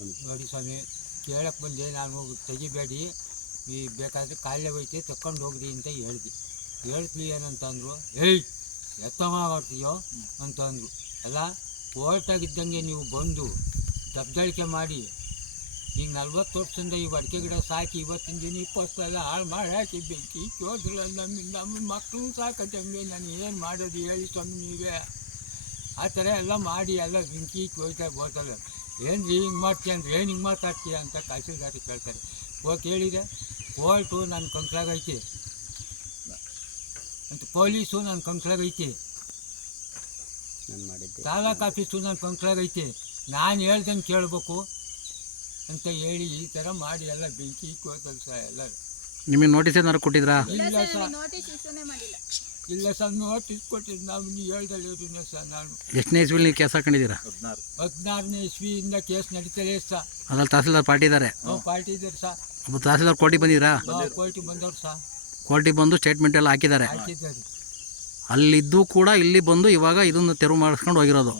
ನೋಡಿ ಸ್ವಾಮಿ, ಕೇಳಕ್ಕೆ ಬಂದೆ ನಾನು, ತೆಗಿಬೇಡಿ, ಈ ಬೇಕಾದರೆ ಕಾಯಿಲೆ ಹೋಯ್ತೆ ತಗೊಂಡು ಹೋಗ್ರಿ ಅಂತ ಹೇಳ್ತೀವಿ ಏನಂತ ಅಂದರು. ಎತ್ತಮ ಮಾಡ್ತೀಯೋ ಅಂತ ಅಂದರು. ಅಲ್ಲ, ಕೋರ್ಟಾಗಿದ್ದಂಗೆ ನೀವು ಬಂದು ದಬ್ದಳಿಕೆ ಮಾಡಿ ಈಗ 40 ವರ್ಷದಿಂದ ಈ ಅಡಿಕೆ ಗಿಡ ಸಾಕಿ ಇವತ್ತಿನ ದಿನ 20 ಎಲ್ಲ ಹಾಳು ಮಾಡಿ ಹಾಕಿ ಬೆಂಕಿ ಚೋದಿಲ್ಲ. ನಮ್ಮ ಮಕ್ಕಳು ಸಾಕಂಗೆ ನಾನು ಏನು ಮಾಡೋದು ಹೇಳಿ ಸ್ವಾಮಿ ನೀವೇ. ಆ ಥರ ಎಲ್ಲ ಮಾಡಿ ಎಲ್ಲ ಬೆಂಕಿ ಚೋಯ್ತಾ ಬೋತಲ್ಲ. ಏನು ರೀ ಹಿಂಗೆ ಮಾಡ್ತೀಯ ಅಂದ್ರೆ ಏನು ಹಿಂಗೆ ಮಾತಾಡ್ತೀಯ ಅಂತ ತಹಸೀಲ್ದಾರ್ ಕೇಳ್ತಾರೆ. ಹೋಗಿ ಕೇಳಿದೆ, ಕೋರ್ಟು ನನ್ನ ಕಂಕ್ಲಾಗೈತಿ ಅಂತ, ಪೊಲೀಸು ನನ್ನ ಕಂಕ್ಲಾಗೈತಿ, ತಾಲೂಕು ಆಫೀಸು ನನ್ನ ಕಂಕ್ಲಾಗೈತಿ, ನಾನು ಹೇಳ್ದಂಗೆ ಕೇಳಬೇಕು ಅಂತ ಹೇಳಿ ಈ ಥರ ಮಾಡಿ ಎಲ್ಲ ಬೆಂಕಿ ಇಕ್ಕೋತಲ್ಲ ಸರ್. ಎಲ್ಲ ನಿಮಗೆ ನೋಟಿಸ್ ಏನಾದ್ರು ಕೊಟ್ಟಿದ್ರಾ? ಇಲ್ಲ ಸರ್, ಇಲ್ಲ ಸರ್, ನೋಟಿಸ್ ಕೊಟ್ಟಿದ್ದು ನಾವು ನೀವು ಹೇಳ್ದಲ್ಲ ಸರ್. ನಾನು ಎಷ್ಟನೇ ಇಸ್ವಿಲಿ ನೀವು ಕೇಸ್ ಹಾಕೊಂಡಿದ್ದೀರಾ? 16ನೇ ಇಸ್ವಿಯಿಂದ ಕೇಸ್ ನಡೀತಲೇ ಸರ್. ಅದ್ರಲ್ಲಿ ತಹಸೀಲ್ದಾರ್ ಪಾರ್ಟಿ ಇದ್ದಾರೆ? ಪಾರ್ಟಿ ಇದ್ದಾರೆ ಸರ್. ಒಬ್ಬ ತಹಸೀಲ್ದಾರ್ ಕೋರ್ಟಿಗೆ ಬಂದಿದ್ದೀರಾ? ಕೋರ್ಟಿಗೆ ಬಂದವ್ರು ಸರ್. ಕೋರ್ಟಿಗೆ ಬಂದು ಸ್ಟೇಟ್ಮೆಂಟ್ ಎಲ್ಲ ಹಾಕಿದ್ದಾರೆ. ಅಲ್ಲಿದ್ದು ಕೂಡ ಇಲ್ಲಿ ಬಂದು ಇವಾಗ ಇದನ್ನು ತೆರವು ಮಾಡಿಸ್ಕೊಂಡು ಹೋಗಿರೋದು.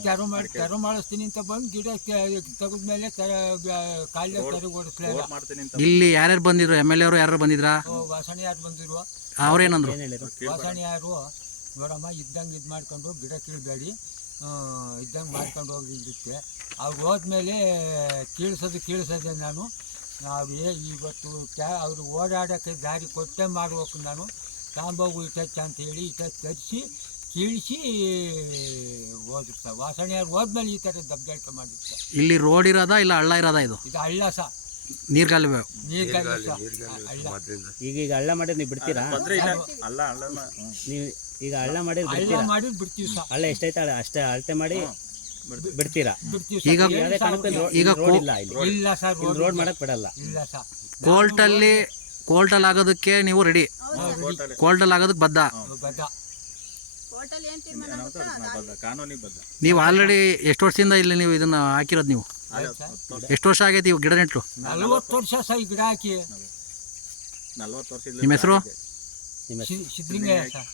ತೆರವು ಮಾಡಿಸ್ತೀನಿ ಅಂತ ಬಂದು ಗಿಡ ತೆಗೆದ್ಮೇಲೆ ಕಾಯಿಲೆ ತೆರವು ಓಡಿಸ್ಲಿಲ್ಲ. ಇಲ್ಲಿ ಯಾರ್ಯಾರು ಬಂದಿದ್ರು? MLA ಅವರು ಯಾರು ಬಂದಿದ್ರಾ? ವಾಸಣೆ ಯಾರು ಬಂದಿರುವ? ಅವ್ರೇನಂದ್ರು? ವಾಸಣೆ ಯಾರು ನೋಡಮ್ಮ, ಇದ್ದಂಗೆ ಇದು ಮಾಡ್ಕೊಂಡು ಗಿಡ ಕೀಳ್ಬೇಡಿ, ಇದ್ದಂಗೆ ಮಾಡ್ಕೊಂಡು ಹೋಗ್ರಿ ಇದಕ್ಕೆ. ಅವ್ರು ಹೋದ್ಮೇಲೆ ಕೀಳ್ಸೋದೆ ನಾನು. ಇವತ್ತು ಅವರು ಓಡಾಡೋಕ್ಕೆ ದಾರಿ ಕೊಟ್ಟೆ ಮಾಡ್ಬೇಕು. ನಾನು ತಾಂಬೋಗು ಇಟ್ಟಚ್ಚ ಅಂತ ಹೇಳಿ ಇಟ್ಟಚ್ಚ ತರಿಸಿ ಕೀಳಿಸಿ ಹೋದ್ರು ಸರ್. ವಾಸಣೆಯವ್ರು ಹೋದ್ಮೇಲೆ ಈ ಥರ ದಬ್ದಾಳಿಕೆ ಮಾಡಿದ್ರು ಸರ್. ಇಲ್ಲಿ ರೋಡ್ ಇರೋದಾ ಇಲ್ಲ ಹಳ್ಳ ಇರೋದಾ? ಇದು ಹಳ್ಳ ಸರ್, ನೀರ್ಗಾಲುವೆ. ಈಗ ಹಳ್ಳ ಮಾಡಿದ್ರೆ ನೀವು ಬಿಡ್ತೀರಾ? ನೀವು ಈಗ ಹಳ್ಳ ಮಾಡಿದ್ರೆ ಬಿಡ್ತೀವಿ ಸರ್. ಹಳ್ಳ ಎಷ್ಟೈತೆ ಅಷ್ಟೇ ಅಳತೆ ಮಾಡಿ ಬಿಡ್ತೀರಾ? ಈಗ ಇಲ್ಲ ಸರ್, ರೋಡ್ ಮಾಡಕ್ ಬಿಡಲ್ಲ. ಇಲ್ಲ ಸರ್. ಕೋರ್ಟಲ್ಲಿ ಆಗೋದಕ್ಕೆ ನೀವು ರೆಡಿ? ಕೋರ್ಟಲ್ಲಿ ಆಗೋದಕ್ಕೆ ಬದ್ಧ? ನೀವು ಆಲ್ರೆಡಿ ಎಷ್ಟು ವರ್ಷದಿಂದ ಇಲ್ಲಿ ನೀವು ಇದನ್ನ ಹಾಕಿರೋದು? ನೀವು ಎಷ್ಟು ವರ್ಷ ಆಗೈತಿ ಇವು ಗಿಡ ನೆಟ್ಟು? 40 ವರ್ಷ ಸರ್ ಈ ಗಿಡ ಹಾಕಿ. ನಿಮ್ಮ ಹೆಸರು? ಸಿದ್ಧಲಿಂಗಯ್ಯ ಸರ್.